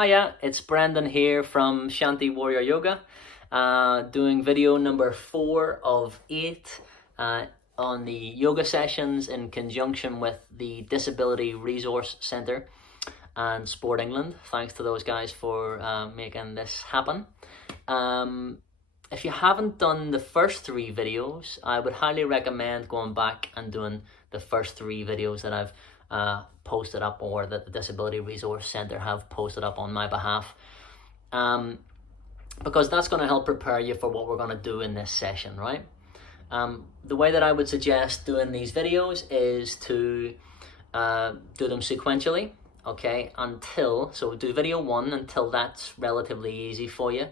Hiya, it's Brendan here from Shanti Warrior Yoga, doing video number 4 of 8 on the yoga sessions in conjunction with the Disability Resource Centre and Sport England. Thanks to those guys for making this happen. If you haven't done the first 3 videos, I would highly recommend going back and doing the first 3 videos that I've posted up, or that the Disability Resource Centre have posted up on my behalf, because that's going to help prepare you for what we're going to do in this session, right? The way that I would suggest doing these videos is to do them sequentially, okay, so do video 1 until that's relatively easy for you.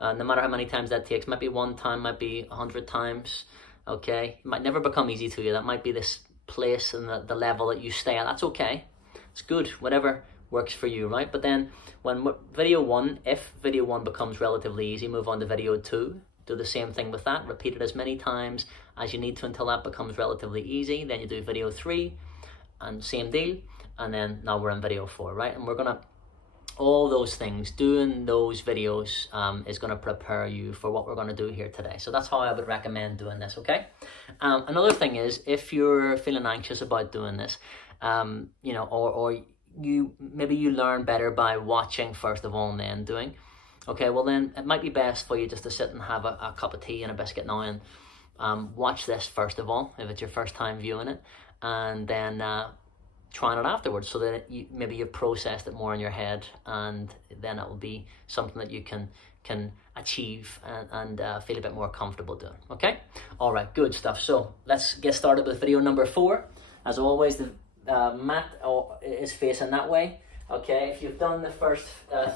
No matter how many times that takes, might be 1 time, might be 100 times, okay? It might never become easy to you. That might be this place and the level that you stay at. That's okay. It's good, whatever works for you, right? But then when video 1, if video 1 becomes relatively easy, move on to video 2. Do the same thing with that. Repeat it as many times as you need to until that becomes relatively easy. Then you do video 3 and same deal. And then now we're in video 4, right? And we're gonna, all those things, doing those videos is going to prepare you for what we're going to do here today. So that's how I would recommend doing this, okay? Another thing is, if you're feeling anxious about doing this, or maybe you learn better by watching first of all and then doing, okay, well then it might be best for you just to sit and have a cup of tea and a biscuit now and watch this first of all, if it's your first time viewing it, and then trying it afterwards, so that maybe you've processed it more in your head, and then it will be something that you can achieve and feel a bit more comfortable doing, okay? All right, good stuff. So let's get started with video number 4. As always, the mat is facing that way, okay? If you've done the first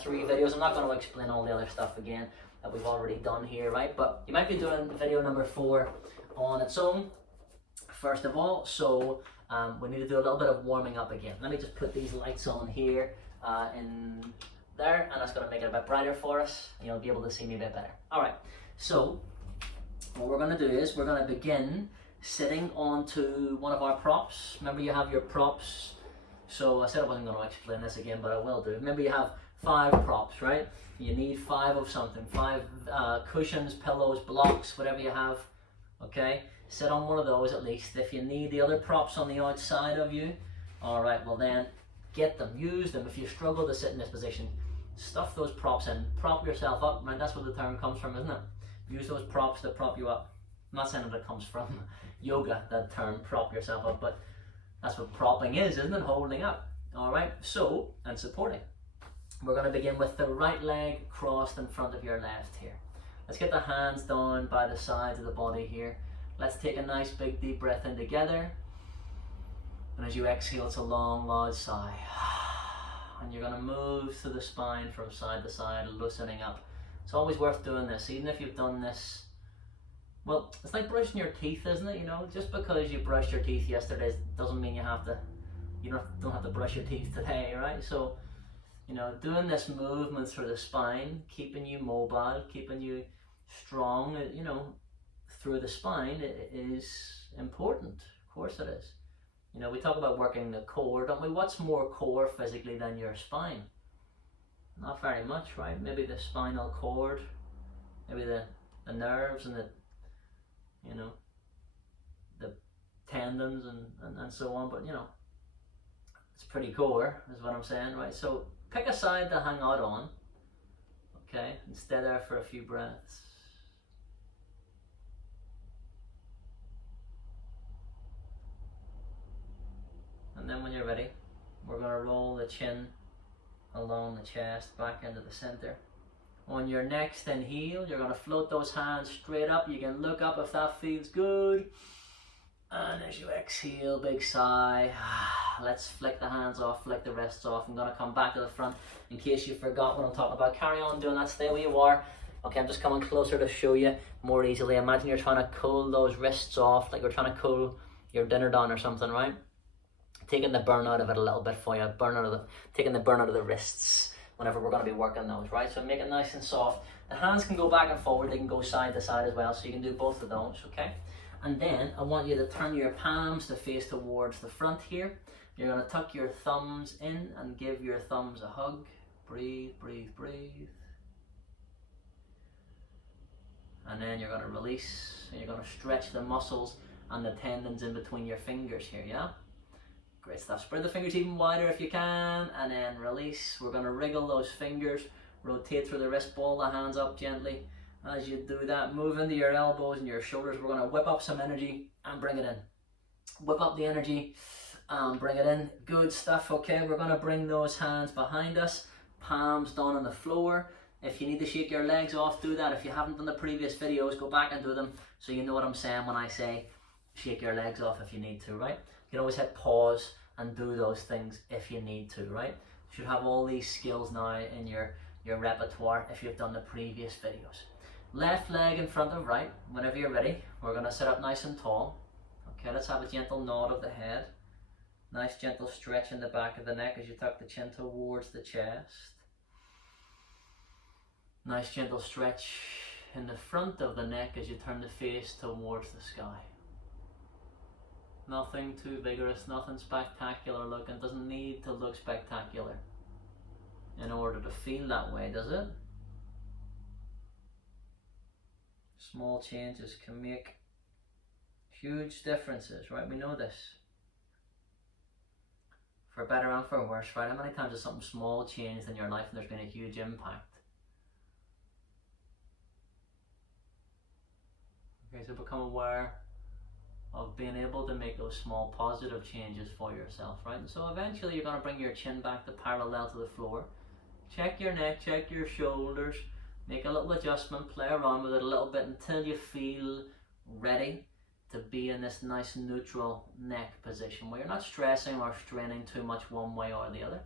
3 videos, I'm not going to explain all the other stuff again that we've already done here, right? But you might be doing video number 4 on its own, first of all, so we need to do a little bit of warming up again. Let me just put these lights on here in there, and that's going to make it a bit brighter for us. You'll be able to see me a bit better. All right, so what we're going to do is we're going to begin sitting onto one of our props. Remember, you have your props. So I said I wasn't going to explain this again, but I will do. Remember, you have 5 props, right? You need 5 of something, 5 cushions, pillows, blocks, whatever you have, okay? Sit on one of those at least. If you need the other props on the outside of you, all right, well then get them, use them. If you struggle to sit in this position, stuff those props in, prop yourself up, right? That's where the term comes from, isn't it? Use those props to prop you up. I'm not saying that it comes from yoga, that term, prop yourself up, but that's what propping is, isn't it? Holding up, all right? So, and supporting. We're going to begin with the right leg crossed in front of your left here. Let's get the hands down by the sides of the body here. Let's take a nice big deep breath in together, and as you exhale, it's a long loud sigh, and you're going to move through the spine from side to side, loosening up. It's always worth doing this, even if you've done this. Well, it's like brushing your teeth, isn't it? You know, just because you brushed your teeth yesterday doesn't mean you don't have to brush your teeth today, right? So, you know, doing this movement through the spine, keeping you mobile, keeping you strong, you know, through the spine is important. Of course it is. You know, we talk about working the core, don't we? What's more core physically than your spine? Not very much, right? Maybe the spinal cord, maybe the nerves and the, you know, the tendons and so on, but you know, it's pretty core is what I'm saying, right? So pick a side to hang out on, okay, and stay there for a few breaths. And then when you're ready, we're going to roll the chin along the chest back into the center. On your next inhale, you're going to float those hands straight up. You can look up if that feels good. And as you exhale, big sigh. Let's flick the hands off, flick the wrists off. I'm going to come back to the front in case you forgot what I'm talking about. Carry on doing that, stay where you are. Okay, I'm just coming closer to show you more easily. Imagine you're trying to cool those wrists off, like you're trying to cool your dinner down or something, right? Taking the burn out of it a little bit for you, taking the burn out of the wrists whenever we're going to be working those, right? So make it nice and soft. The hands can go back and forward, they can go side to side as well, so you can do both of those, okay? And then I want you to turn your palms to face towards the front here. You're going to tuck your thumbs in and give your thumbs a hug. Breathe, breathe, breathe. And then you're going to release, and you're going to stretch the muscles and the tendons in between your fingers here, yeah? Great stuff. Spread the fingers even wider if you can, and then release. We're going to wriggle those fingers, rotate through the wrist, ball the hands up gently. As you do that, move into your elbows and your shoulders. We're going to whip up some energy and bring it in. Whip up the energy and bring it in. Good stuff, okay? We're going to bring those hands behind us, palms down on the floor. If you need to shake your legs off, do that. If you haven't done the previous videos, go back and do them so you know what I'm saying when I say shake your legs off if you need to, right? You can always hit pause and do those things if you need to, right? You should have all these skills now in your repertoire if you've done the previous videos. Left leg in front of right. Whenever you're ready, we're going to sit up nice and tall. Okay, let's have a gentle nod of the head. Nice gentle stretch in the back of the neck as you tuck the chin towards the chest. Nice gentle stretch in the front of the neck as you turn the face towards the sky. Nothing too vigorous, nothing spectacular looking. Doesn't need to look spectacular in order to feel that way, does it? Small changes can make huge differences, right? We know this. For better and for worse, right? How many times has something small changed in your life and there's been a huge impact? Okay, so become aware of being able to make those small positive changes for yourself, right? And so eventually you're going to bring your chin back to parallel to the floor. Check your neck, check your shoulders, make a little adjustment, play around with it a little bit until you feel ready to be in this nice neutral neck position where you're not stressing or straining too much one way or the other.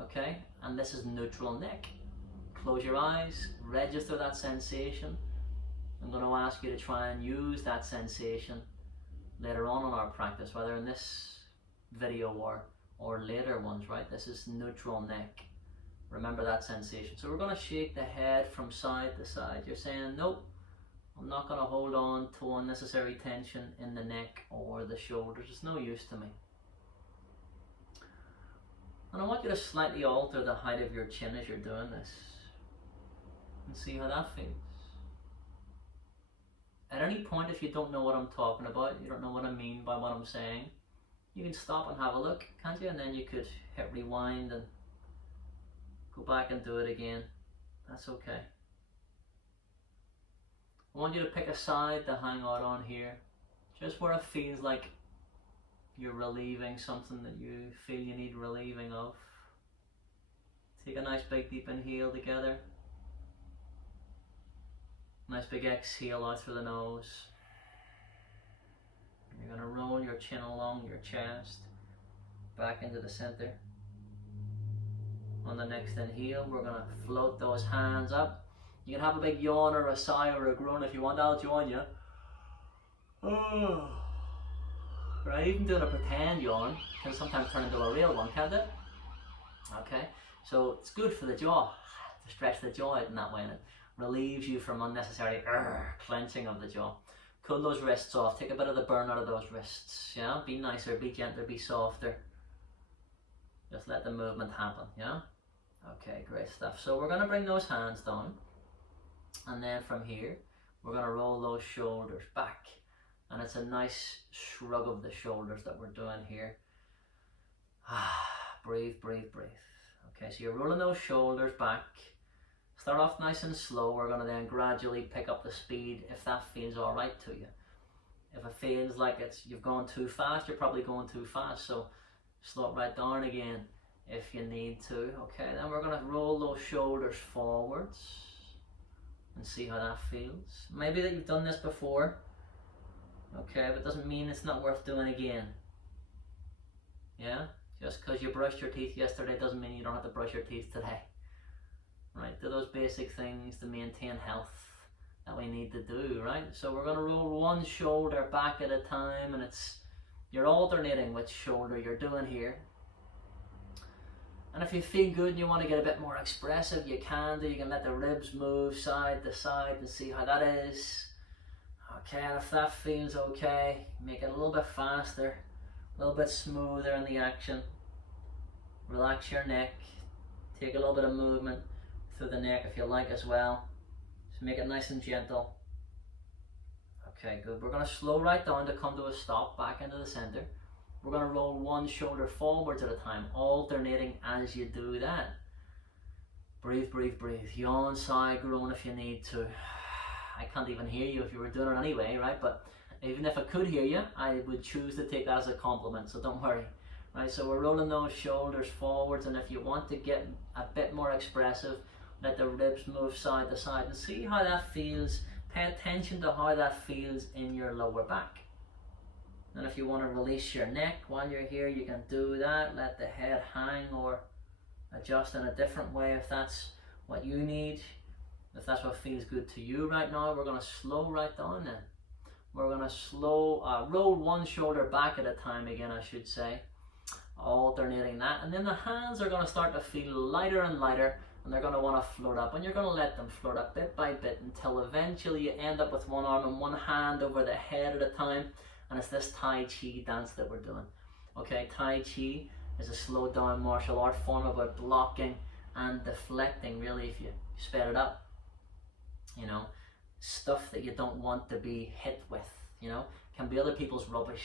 Okay, and this is neutral neck. Close your eyes, register that sensation. I'm going to ask you to try and use that sensation later on in our practice, whether in this video or later ones, right? This is neutral neck. Remember that sensation. So we're going to shake the head from side to side. You're saying, nope, I'm not going to hold on to unnecessary tension in the neck or the shoulders. It's no use to me. And I want you to slightly alter the height of your chin as you're doing this and see how that feels. At any point, if you don't know what I'm talking about, you don't know what I mean by what I'm saying, you can stop and have a look, can't you? And then you could hit rewind and go back and do it again. That's okay. I want you to pick a side to hang out on here, just where it feels like you're relieving something that you feel you need relieving of. Take a nice big deep inhale together. Nice big exhale out through the nose. You're going to roll your chin along your chest, back into the center. On the next inhale, we're going to float those hands up. You can have a big yawn or a sigh or a groan if you want. I'll join you. Oh. Right, even doing a pretend yawn can sometimes turn into a real one, can't it? Okay, so it's good for the jaw to stretch the jaw out in that way, and it relieves you from unnecessary clenching of the jaw. Cool those wrists off. Take a bit of the burn out of those wrists. Yeah, be nicer, be gentler, be softer. Just let the movement happen. Yeah. Okay, great stuff. So we're going to bring those hands down, and then from here we're going to roll those shoulders back, and it's a nice shrug of the shoulders that we're doing here. Breathe, breathe, breathe. Okay, so you're rolling those shoulders back. Start off nice and slow. We're going to then gradually pick up the speed if that feels all right to you. If it feels like you've gone too fast, you're probably going too fast. So slow it right down again if you need to. Okay, then we're going to roll those shoulders forwards and see how that feels. Maybe that you've done this before. Okay, but it doesn't mean it's not worth doing again. Yeah, just because you brushed your teeth yesterday doesn't mean you don't have to brush your teeth today. Right, do those basic things to maintain health that we need to do, right? So we're going to roll one shoulder back at a time, and you're alternating which shoulder you're doing here. And if you feel good and you want to get a bit more expressive, you can do. You can let the ribs move side to side and see how that is. Okay, and if that feels okay, make it a little bit faster, a little bit smoother in the action. Relax your neck. Take a little bit of movement through the neck if you like as well. Just make it nice and gentle. Okay, good. We're going to slow right down to come to a stop, back into the center. We're going to roll one shoulder forwards at a time, alternating as you do that. Breathe, breathe, breathe. Yawn, sigh, groan if you need to. I can't even hear you if you were doing it anyway, right? But even if I could hear you, I would choose to take that as a compliment, so don't worry. Right, so we're rolling those shoulders forwards, and if you want to get a bit more expressive, let the ribs move side to side and see how that feels. Pay attention to how that feels in your lower back. And if you want to release your neck while you're here, you can do that. Let the head hang or adjust in a different way if that's what you need. If that's what feels good to you right now, we're going to slow right down then. We're going to roll one shoulder back at a time again, I should say. Alternating that. And then the hands are going to start to feel lighter and lighter, and they're going to want to float up. And you're going to let them float up bit by bit until eventually you end up with one arm and one hand over the head at a time. And it's this Tai Chi dance that we're doing. Okay, Tai Chi is a slowed down martial art form about blocking and deflecting, really, if you sped it up. You know, stuff that you don't want to be hit with, you know, can be other people's rubbish.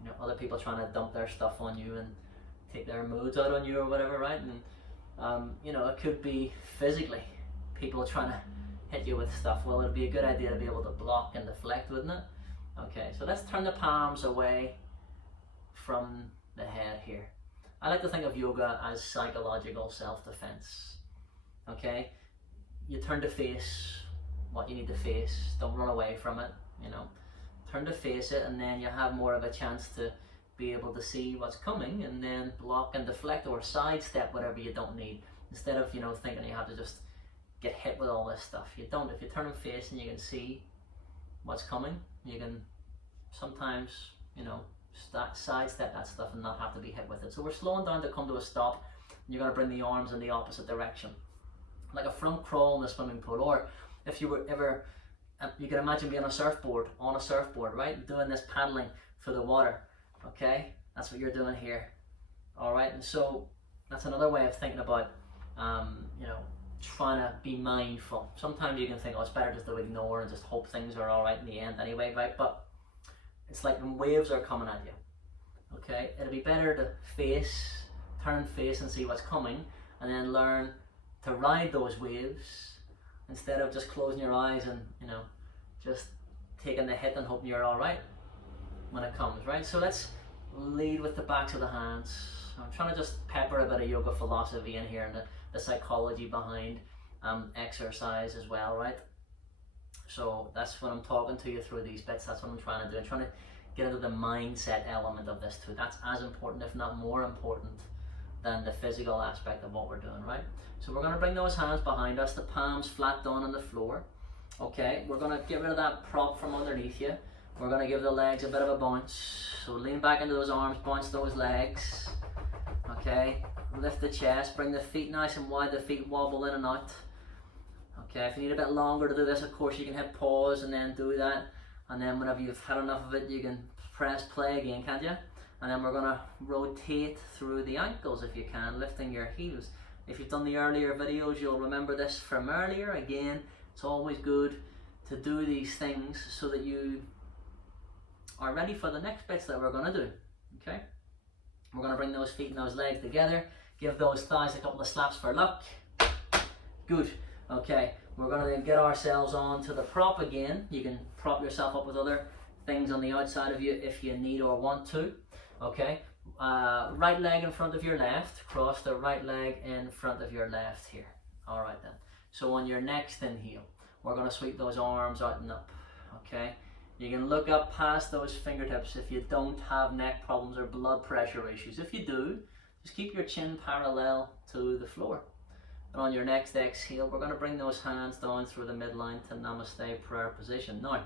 You know, other people trying to dump their stuff on you and take their moods out on you or whatever, right? And, you know, it could be physically people trying to hit you with stuff. Well, it'd be a good idea to be able to block and deflect, wouldn't it? Okay, so let's turn the palms away from the head here. I like to think of yoga as psychological self-defense. Okay, you turn to face what you need to face. Don't run away from it, you know. Turn to face it, and then you have more of a chance to be able to see what's coming and then block and deflect or sidestep whatever you don't need, instead of, you know, thinking you have to just get hit with all this stuff. You don't. If you turn and face and you can see what's coming, you can sometimes, you know, sidestep that stuff and not have to be hit with it. So we're slowing down to come to a stop, and you're going to bring the arms in the opposite direction, like a front crawl in the swimming pool. Or if you were ever, you can imagine being on a surfboard, right? Doing this paddling through the water, okay? That's what you're doing here, all right? And so that's another way of thinking about, you know, trying to be mindful. Sometimes you can think, oh, it's better just to ignore and just hope things are all right in the end anyway, right? But it's like when waves are coming at you, okay? It'll be better to turn and face and see what's coming, and then learn to ride those waves instead of just closing your eyes and, you know, just taking the hit and hoping you're all right when it comes, right? So let's lead with the backs of the hands. I'm trying to just pepper a bit of yoga philosophy in here and the psychology behind exercise as well, right? So that's when I'm talking to you through these bits. That's what I'm trying to do. I'm trying to get into the mindset element of this too. That's as important, if not more important, than the physical aspect of what we're doing, right? So we're going to bring those hands behind us, the palms flat down on the floor. Okay, we're going to get rid of that prop from underneath you. We're going to give the legs a bit of a bounce. So lean back into those arms, bounce those legs. Okay, lift the chest, bring the feet nice and wide, the feet wobble in and out. Okay, if you need a bit longer to do this, of course, you can hit pause and then do that. And then whenever you've had enough of it, you can press play again, can't you? And then we're going to rotate through the ankles if you can, lifting your heels. If you've done the earlier videos, you'll remember this from earlier. Again, it's always good to do these things so that you are ready for the next bits that we're going to do. Okay? We're going to bring those feet and those legs together. Give those thighs a couple of slaps for luck. Good. Okay, we're going to then get ourselves onto the prop again. You can prop yourself up with other things on the outside of you if you need or want to. Okay, right leg in front of your left. Cross the right leg in front of your left here. All right then. So on your next inhale, we're going to sweep those arms out and up. Okay, you can look up past those fingertips if you don't have neck problems or blood pressure issues. If you do, just keep your chin parallel to the floor. And on your next exhale, we're going to bring those hands down through the midline to Namaste prayer position. Now,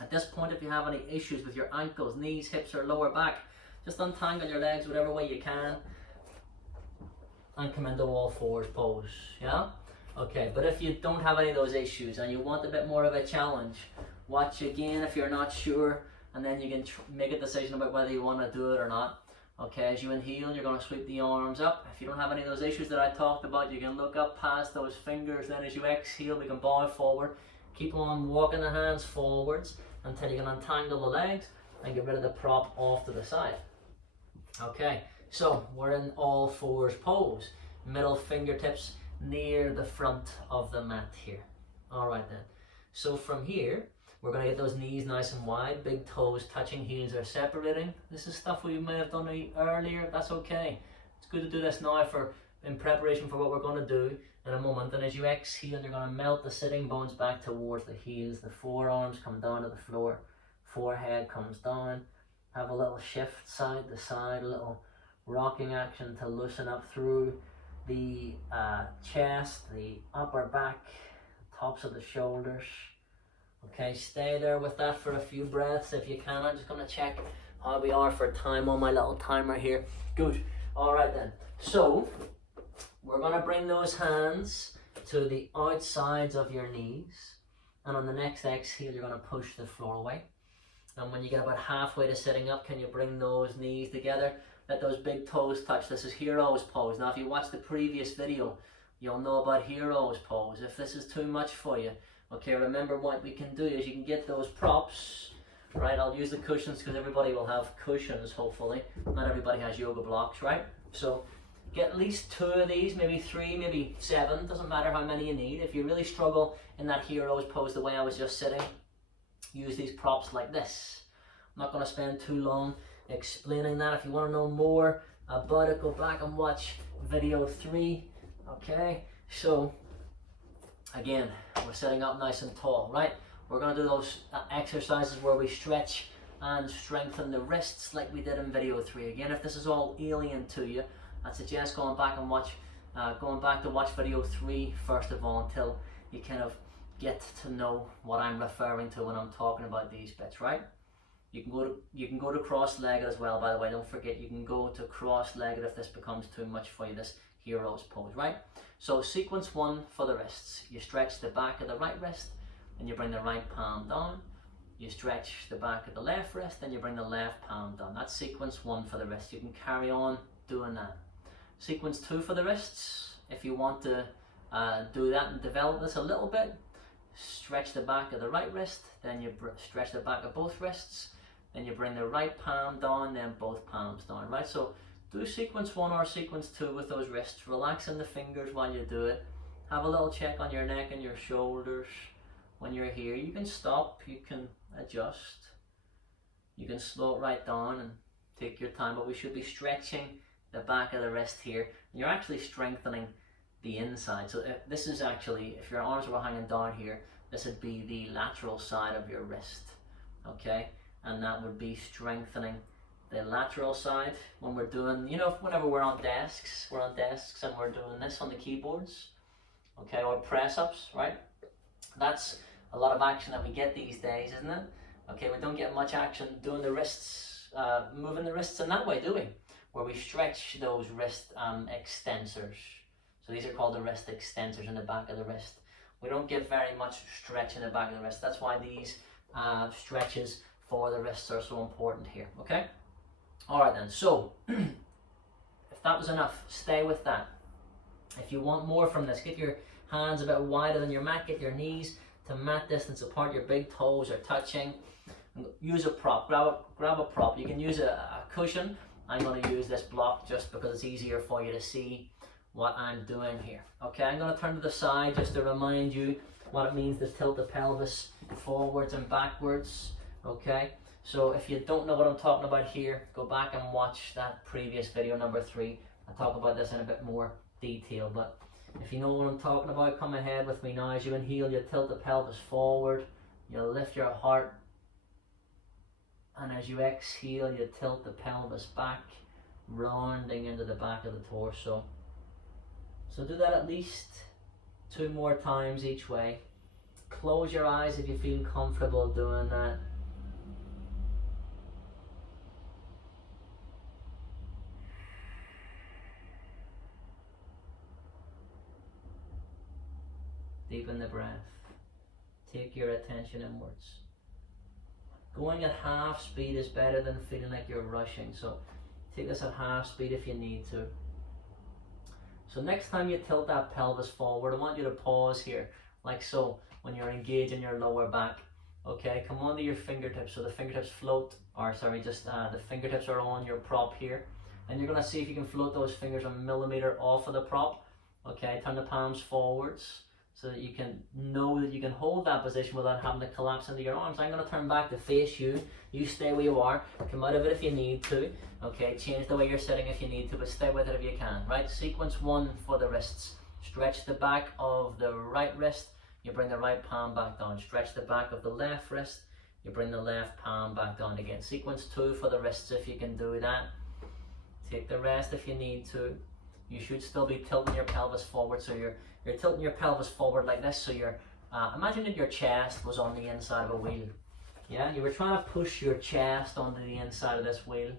at this point, if you have any issues with your ankles, knees, hips, or lower back, just untangle your legs whatever way you can and come into all fours pose, yeah? Okay, but if you don't have any of those issues and you want a bit more of a challenge, watch again if you're not sure, and then you can make a decision about whether you want to do it or not. Okay, as you inhale, you're going to sweep the arms up. If you don't have any of those issues that I talked about, you can look up past those fingers. Then as you exhale, we can bow forward. Keep on walking the hands forwards until you can untangle the legs and get rid of the prop off to the side. Okay, so we're in all fours pose. Middle fingertips near the front of the mat here. All right then. So from here, we're going to get those knees nice and wide, big toes touching, heels are separating. This is stuff we may have done earlier. That's okay. It's good to do this now in preparation for what we're going to do in a moment. And as you exhale, you're going to melt the sitting bones back towards the heels. The forearms come down to the floor. Forehead comes down. Have a little shift side to side, a little rocking action to loosen up through the chest, the upper back, tops of the shoulders. Okay, stay there with that for a few breaths if you can. I'm just going to check how we are for time on my little timer here. Good. All right then. So we're going to bring those hands to the outsides of your knees. And on the next exhale, you're going to push the floor away. And when you get about halfway to sitting up, can you bring those knees together? Let those big toes touch. This is hero's pose. Now, if you watch the previous video, you'll know about hero's pose. If this is too much for you, okay, remember what we can do is you can get those props, right? I'll use the cushions because everybody will have cushions, hopefully. Not everybody has yoga blocks, right? So get at least 2 of these, maybe 3, maybe 7. Doesn't matter how many you need. If you really struggle in that hero's pose the way I was just sitting, use these props like this. I'm not going to spend too long explaining that. If you want to know more about it, go back and watch video 3. Okay, so again, we're sitting up nice and tall, right? We're going to do those exercises where we stretch and strengthen the wrists like we did in video 3. Again, if this is all alien to you, I suggest going back to watch video 3 first of all until you kind of get to know what I'm referring to when I'm talking about these bits, right? You can go to cross-legged as well, by the way. Don't forget, you can go to cross-legged if this becomes too much for you, this hero's pose, right? So sequence 1 for the wrists. You stretch the back of the right wrist, and you bring the right palm down. You stretch the back of the left wrist, and you bring the left palm down. That's sequence 1 for the wrist. You can carry on doing that. Sequence 2 for the wrists. If you want to do that and develop this a little bit, stretch the back of the right wrist, then you stretch the back of both wrists, then you bring the right palm down, then both palms down, right? So do sequence 1 or sequence 2 with those wrists, relaxing the fingers while you do it. Have a little check on your neck and your shoulders when you're here. You can stop, you can adjust, you can slow it right down and take your time, but we should be stretching the back of the wrist here. And you're actually strengthening the inside. So this is actually, if your arms were hanging down here, this would be the lateral side of your wrist, okay? And that would be strengthening the lateral side when we're doing, you know, whenever we're on desks and we're doing this on the keyboards, okay, or press-ups, right? That's a lot of action that we get these days, isn't it? Okay, we don't get much action doing the wrists, moving the wrists in that way, do we? Where we stretch those wrist extensors. So these are called the wrist extensors in the back of the wrist. We don't get very much stretch in the back of the wrist. That's why these stretches for the wrists are so important here, okay? All right then, so if that was enough, stay with that. If you want more from this, get your hands a bit wider than your mat, get your knees to mat distance apart, your big toes are touching. Use a prop, grab a prop. You can use a cushion. I'm going to use this block just because it's easier for you to see what I'm doing here. Okay, I'm going to turn to the side just to remind you what it means to tilt the pelvis forwards and backwards. Okay, so if you don't know what I'm talking about here, go back and watch that previous video number 3. I talk about this in a bit more detail, but if you know what I'm talking about, come ahead with me now. As you inhale, you tilt the pelvis forward, you lift your heart, and as you exhale, you tilt the pelvis back, rounding into the back of the torso. So do that at least 2 more times each way. Close your eyes if you feel comfortable doing that. Deepen the breath. Take your attention inwards. Going at half speed is better than feeling like you're rushing. So Take this at half speed if you need to. So next time you tilt that pelvis forward, I want you to pause here, like so, when you're engaging your lower back. Okay, come onto your fingertips, so the fingertips float, or sorry, just the fingertips are on your prop here. And you're gonna see if you can float those fingers a millimeter off of the prop. Okay, turn the palms forwards so that you can know that you can hold that position without having to collapse into your arms. I'm gonna turn back to face you. You stay where you are, come out of it if you need to. Okay, change the way you're sitting if you need to, but stay with it if you can, right? Sequence 1 for the wrists. Stretch the back of the right wrist, you bring the right palm back down. Stretch the back of the left wrist, you bring the left palm back down again. Sequence 2 for the wrists if you can do that. Take the rest if you need to. You should still be tilting your pelvis forward, so you're tilting your pelvis forward like this, so you're, imagine that your chest was on the inside of a wheel. Yeah, you were trying to push your chest onto the inside of this wheel,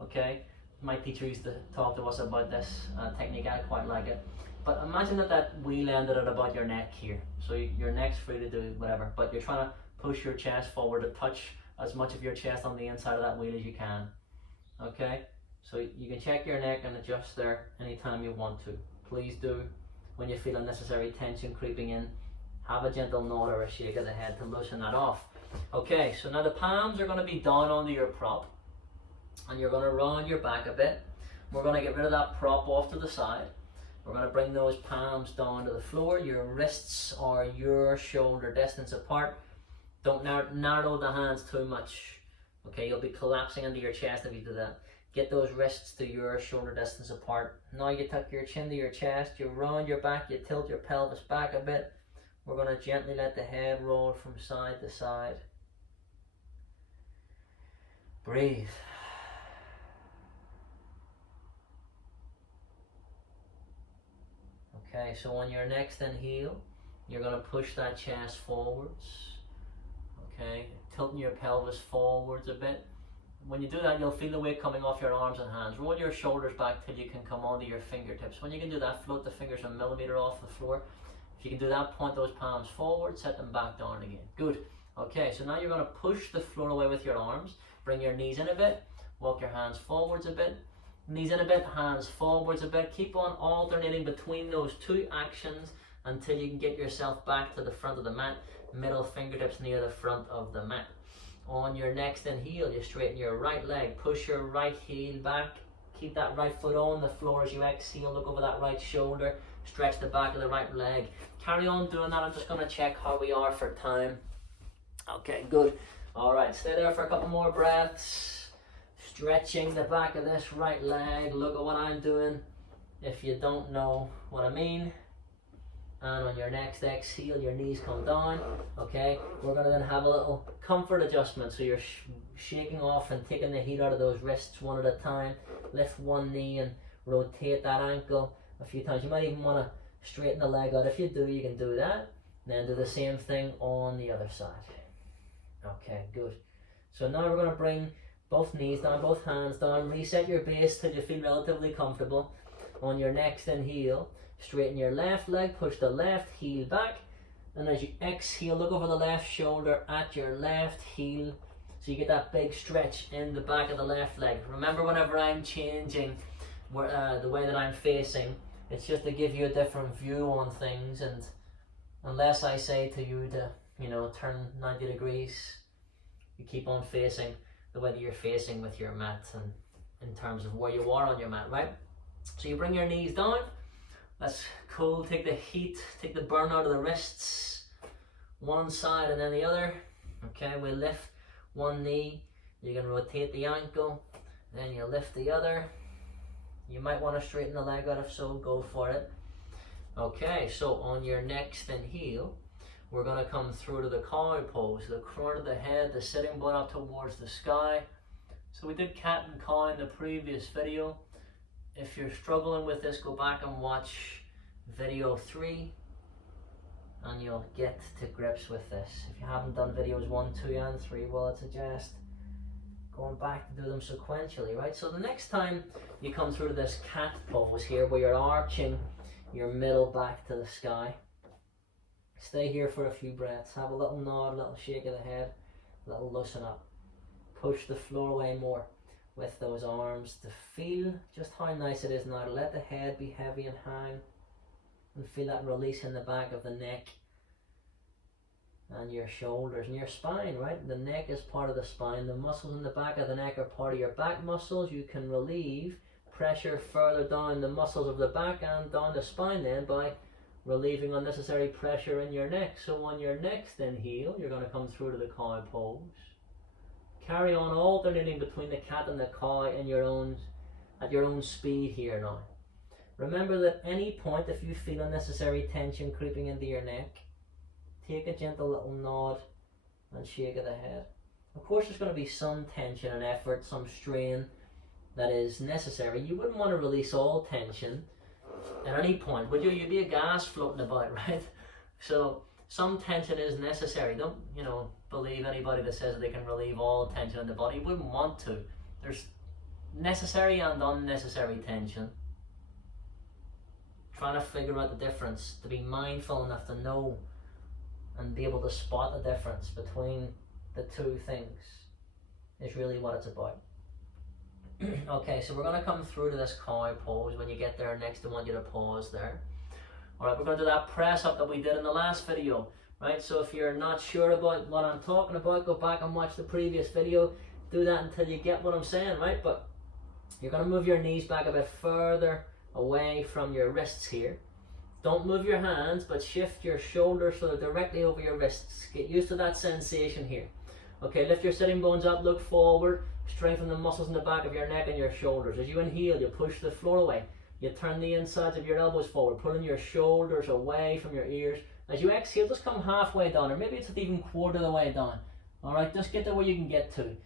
okay? My teacher used to talk to us about this technique, I quite like it. But imagine that that wheel ended at about your neck here. So your neck's free to do whatever, but you're trying to push your chest forward to touch as much of your chest on the inside of that wheel as you can, okay? So you can check your neck and adjust there anytime you want to. Please do, when you feel unnecessary tension creeping in, have a gentle nod or a shake of the head to loosen that off. Okay, so now the palms are going to be down onto your prop, and you're going to round your back a bit. We're going to get rid of that prop off to the side. We're going to bring those palms down to the floor. Your wrists are your shoulder distance apart. Don't narrow the hands too much. Okay, you'll be collapsing into your chest if you do that. Get those wrists to your shoulder distance apart. Now you tuck your chin to your chest, you round your back, you tilt your pelvis back a bit. We're going to gently let the head roll from side to side. Breathe. Okay, so on your next inhale, you're going to push that chest forwards. Okay, tilting your pelvis forwards a bit. When you do that, you'll feel the weight coming off your arms and hands. Roll your shoulders back till you can come onto your fingertips. When you can do that, float the fingers a millimeter off the floor. If you can do that, point those palms forward, set them back down again. Good. Okay, so now you're going to push the floor away with your arms. Bring your knees in a bit. Walk your hands forwards a bit. Knees in a bit, hands forwards a bit. Keep on alternating between those two actions until you can get yourself back to the front of the mat. Middle fingertips near the front of the mat. On your next inhale, you straighten your right leg. Push your right heel back. Keep that right foot on the floor as you exhale. Look over that right shoulder. Stretch the back of the right leg. Carry on doing that. I'm just going to check how we are for time. Okay, good. Alright, stay there for a couple more breaths. Stretching the back of this right leg. Look at what I'm doing if you don't know what I mean. And on your next exhale, your knees come down. Okay, we're going to then have a little comfort adjustment. So you're shaking off and taking the heat out of those wrists one at a time. Lift one knee and rotate that ankle a few times. You might even want to straighten the leg out. If you do, you can do that. Then do the same thing on the other side. Okay, good. So now we're going to bring both knees down, both hands down. Reset your base till you feel relatively comfortable. On your next inhale, straighten your left leg, push the left heel back, and as you exhale, look over the left shoulder at your left heel, so you get that big stretch in the back of the left leg. Remember, whenever I'm changing the way that I'm facing, it's just to give you a different view on things, and unless I say to you to, turn 90 degrees, you keep on facing the way that you're facing with your mat, and in terms of where you are on your mat, right? So you bring your knees down. That's cool. Take the heat, take the burn out of the wrists, one side and then the other. Okay, we lift one knee, you can rotate the ankle, then you lift the other. You might want to straighten the leg out, if so, go for it. Okay, so on your next inhale, we're going to come through to the cow pose, the crown of the head, the sitting bone up towards the sky. So we did cat and cow in the previous video. If you're struggling with this, go back and watch video 3 and you'll get to grips with this. If you haven't done videos 1, 2 and 3, well, I'd suggest going back to do them sequentially, right? So the next time you come through to this cat pose here, where you're arching your middle back to the sky, stay here for a few breaths. Have a little nod, a little shake of the head, a little loosen up. Push the floor away more. with those arms to feel just how nice it is now to let the head be heavy and hang, and feel that release in the back of the neck and your shoulders and your spine, right? The neck is part of the spine. The muscles in the back of the neck are part of your back muscles. You can relieve pressure further down the muscles of the back and down the spine then by relieving unnecessary pressure in your neck. So on your next inhale, you're going to come through to the cow pose. Carry on alternating between the cat and the cow in at your own speed here now. Remember that at any point, if you feel unnecessary tension creeping into your neck, take a gentle little nod and shake of the head. Of course, there's going to be some tension and effort, some strain that is necessary. You wouldn't want to release all tension at any point, would you? You'd be a gas floating about, right? So some tension is necessary. Don't, believe anybody that says they can relieve all tension in the body. You wouldn't want to. There's necessary and unnecessary tension. Trying to figure out the difference, to be mindful enough to know and be able to spot the difference between the two things is really what it's about. Okay, so we're going to come through to this cow pose. When you get there next, I want you to pause there. Alright, we're going to do that press up that we did in the last video, right? So if you're not sure about what I'm talking about, go back and watch the previous video. Do that until you get what I'm saying, right? But you're going to move your knees back a bit further away from your wrists here. Don't move your hands, but shift your shoulders so they're directly over your wrists. Get used to that sensation here. Okay, lift your sitting bones up, look forward, strengthen the muscles in the back of your neck and your shoulders. As you inhale, you push the floor away. You turn the insides of your elbows forward, pulling your shoulders away from your ears. As you exhale, just come halfway down, or maybe it's even quarter of the way down. Alright, just get to where you can get to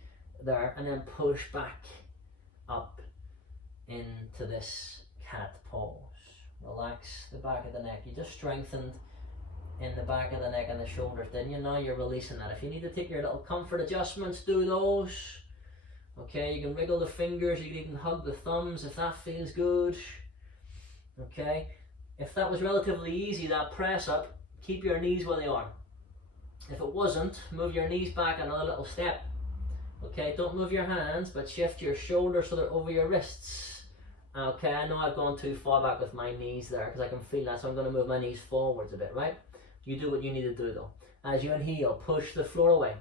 there, and then push back up into this cat pose. Relax the back of the neck. You just strengthened in the back of the neck and the shoulders, didn't you? Now you're releasing that. If you need to take your little comfort adjustments, do those. Okay, you can wriggle the fingers, you can even hug the thumbs if that feels good. Okay, if that was relatively easy, that press up, keep your knees where they are. If it wasn't, move your knees back another little step. Okay, don't move your hands, but shift your shoulders so they're over your wrists. Okay, I know I've gone too far back with my knees there because I can feel that, so I'm going to move my knees forwards a bit, right? You do what you need to do though. As you inhale, push the floor away.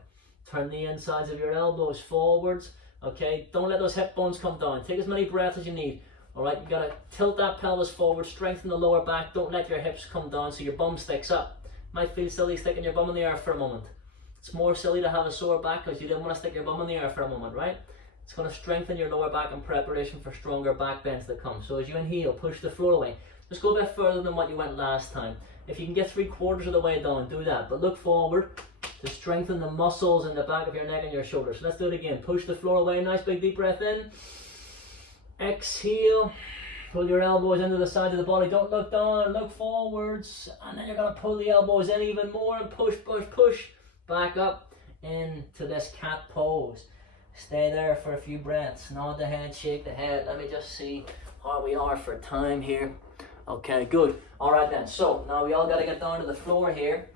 Turn the insides of your elbows forwards. Okay, don't let those hip bones come down. Take as many breaths as you need. Alright, you gotta tilt that pelvis forward, strengthen the lower back. Don't let your hips come down so your bum sticks up. Might feel silly sticking your bum in the air for a moment. It's more silly to have a sore back because you didn't want to stick your bum in the air for a moment, right? It's going to strengthen your lower back in preparation for stronger back bends that come. So as you inhale, push the floor away. Just go a bit further than what you went last time. If you can get 3/4 of the way down, do that. But look forward to strengthen the muscles in the back of your neck and your shoulders. So let's do it again. Push the floor away. Nice big deep breath in. Exhale. Pull your elbows into the side of the body. Don't look down. Look forwards. And then you're going to pull the elbows in even more and push, push, push. Back up into this cat pose. Stay there for a few breaths. Nod the head, shake the head. Let me just see how we are for time here. Okay, good. Alright then. So now we all got to get down to the floor here.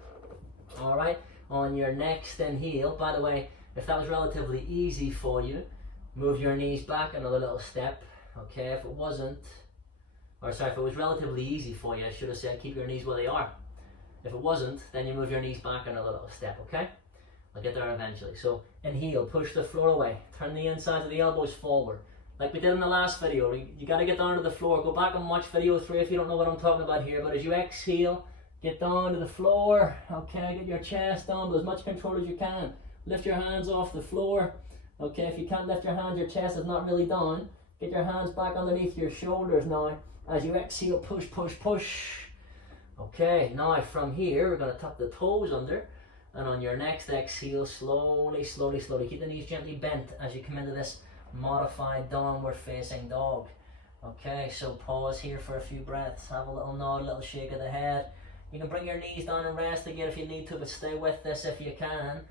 Alright. On your next inhale, by the way, if that was relatively easy for you, move your knees back another little step. Okay, if it wasn't, or sorry, if it was relatively easy for you, I should have said keep your knees where they are. If it wasn't, then you move your knees back another little step, okay? I'll get there eventually. So inhale, push the floor away, turn the insides of the elbows forward. Like we did in the last video, you got to get down to the floor. Go back and watch video 3 if you don't know what I'm talking about here, but as you exhale, get down to the floor, okay, get your chest down with as much control as you can. Lift your hands off the floor, okay, if you can't lift your hands, your chest is not really down. Get your hands back underneath your shoulders now. As you exhale, push, push, push. Okay, now from here, we're going to tuck the toes under. And on your next exhale, slowly, slowly, slowly. Keep the knees gently bent as you come into this modified downward facing dog. Okay, so pause here for a few breaths. Have a little nod, a little shake of the head. You can bring your knees down and rest again if you need to, but stay with this if you can.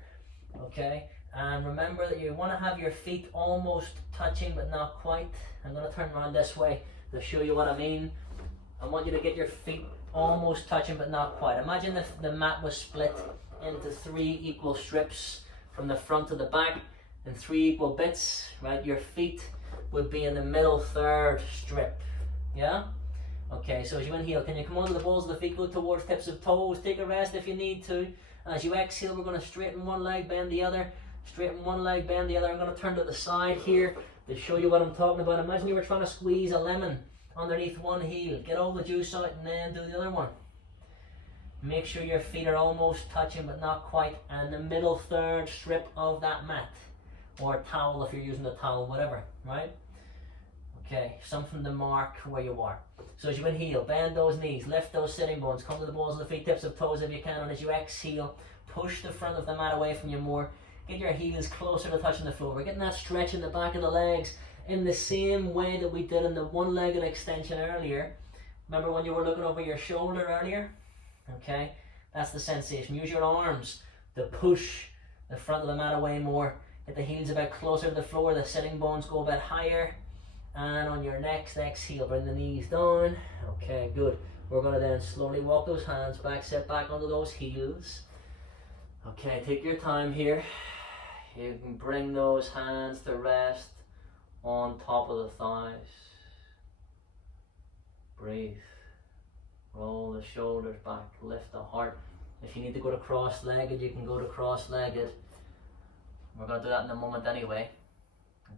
Okay, and remember that you want to have your feet almost touching but not quite. I'm going to turn around this way to show you what I mean. I want you to get your feet almost touching but not quite. Imagine if the mat was split into 3 equal strips from the front to the back. in 3 equal bits, right? Your feet would be in the middle third strip, yeah? Okay, so as you inhale, can you come onto the balls of the feet, go towards tips of toes, take a rest if you need to. As you exhale, we're going to straighten one leg, bend the other, straighten one leg, bend the other. I'm going to turn to the side here to show you what I'm talking about. Imagine you were trying to squeeze a lemon underneath one heel. Get all the juice out and then do the other one. Make sure your feet are almost touching but not quite, and the middle third strip of that mat, or towel if you're using a towel, whatever, right? Okay, something to mark where you are. So as you inhale, bend those knees, lift those sitting bones, come to the balls of the feet, tips of toes if you can, and as you exhale, push the front of the mat away from you more. Get your heels closer to touching the floor. We're getting that stretch in the back of the legs in the same way that we did in the one-legged extension earlier. Remember when you were looking over your shoulder earlier? Okay, that's the sensation. Use your arms to push the front of the mat away more. Get the heels a bit closer to the floor, the sitting bones go a bit higher. And on your next exhale, bring the knees down. Okay, good. We're going to then slowly walk those hands back, sit back onto those heels. Okay, take your time here. You can bring those hands to rest on top of the thighs. Breathe. Roll the shoulders back, lift the heart. If you need to go to cross-legged, you can go to cross-legged. We're going to do that in a moment anyway.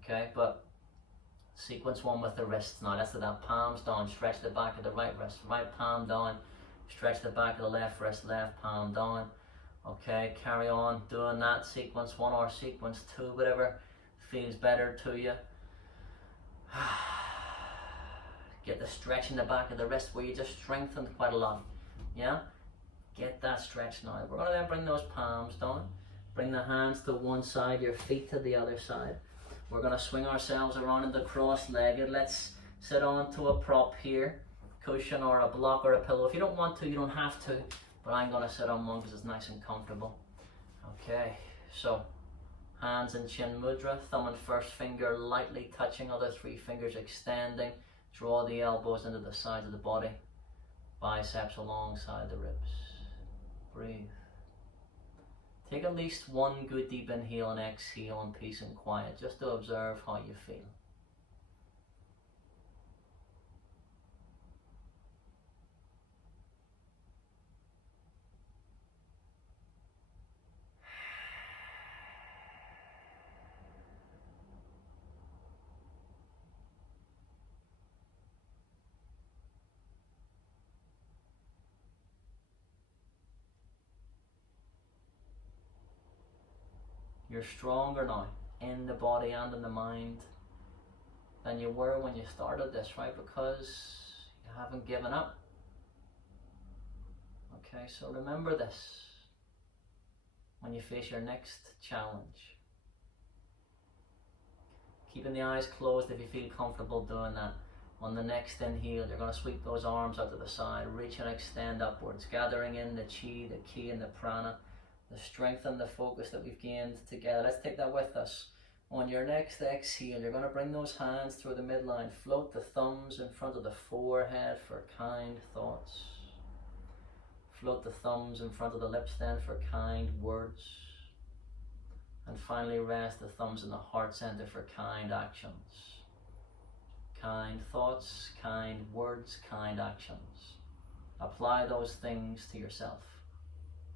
Okay, but sequence one with the wrists now. Let's do that. Palms down, stretch the back of the right wrist, right palm down, stretch the back of the left wrist, left palm down. Okay, carry on doing that. Sequence one or sequence two, whatever feels better to you. Get the stretch in the back of the wrist where you just strengthened quite a lot. Yeah? Get that stretch now. We're going to then bring those palms down. Bring the hands to one side, your feet to the other side. We're going to swing ourselves around into cross-legged. Let's sit onto a prop here, cushion or a block or a pillow. If you don't want to, you don't have to, but I'm going to sit on one because it's nice and comfortable. Okay, so hands in chin mudra, thumb and first finger lightly touching, other 3 fingers extending. Draw the elbows into the sides of the body, biceps alongside the ribs. Breathe. Take at least one good deep inhale and exhale in peace and quiet, just to observe how you feel. You're stronger now in the body and in the mind than you were when you started this, right? Because you haven't given up. Okay, so remember this when you face your next challenge. Keeping the eyes closed if you feel comfortable doing that. On the next inhale, you're going to sweep those arms out to the side, reach and extend upwards, gathering in the chi, the ki and the prana, the strength and the focus that we've gained together. Let's take that with us. On your next exhale, you're going to bring those hands through the midline. Float the thumbs in front of the forehead for kind thoughts. Float the thumbs in front of the lips then for kind words. And finally rest the thumbs in the heart center for kind actions. Kind thoughts, kind words, kind actions. Apply those things to yourself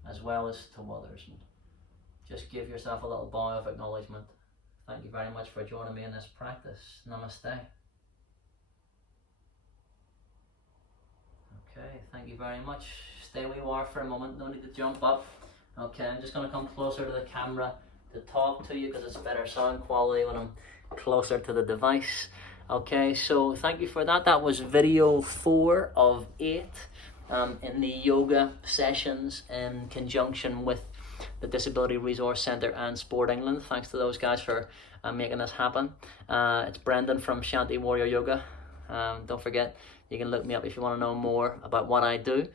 as well as to others. And just give yourself a little bow of acknowledgement. Thank you very much for joining me in this practice. Namaste. Okay, thank you very much. Stay where you are for a moment, no need to jump up. Okay, I'm just going to come closer to the camera to talk to you because it's better sound quality when I'm closer to the device. Okay, so thank you for that. That was video 4 of 8 in the yoga sessions in conjunction with the Disability Resource Centre and Sport England. Thanks to those guys for making this happen. It's Brendan from Shanti Warrior Yoga. Don't forget, you can look me up if you want to know more about what I do.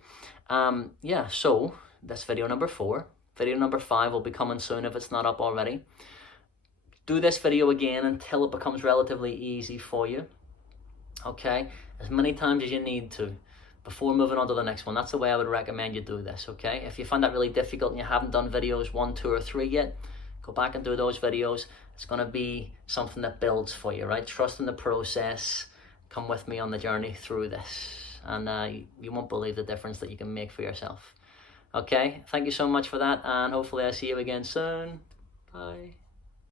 Yeah, so that's video number 4. Video number 5 will be coming soon if it's not up already. Do this video again until it becomes relatively easy for you. Okay, as many times as you need to before moving on to the next one. That's the way I would recommend you do this, okay? If you find that really difficult and you haven't done videos 1, 2, or 3 yet, Go back and do those videos. It's going to be something that builds for you, right? Trust in the process. Come with me on the journey through this, and you won't believe the difference that you can make for yourself. Okay, thank you so much for that, and hopefully I see you again soon. Bye.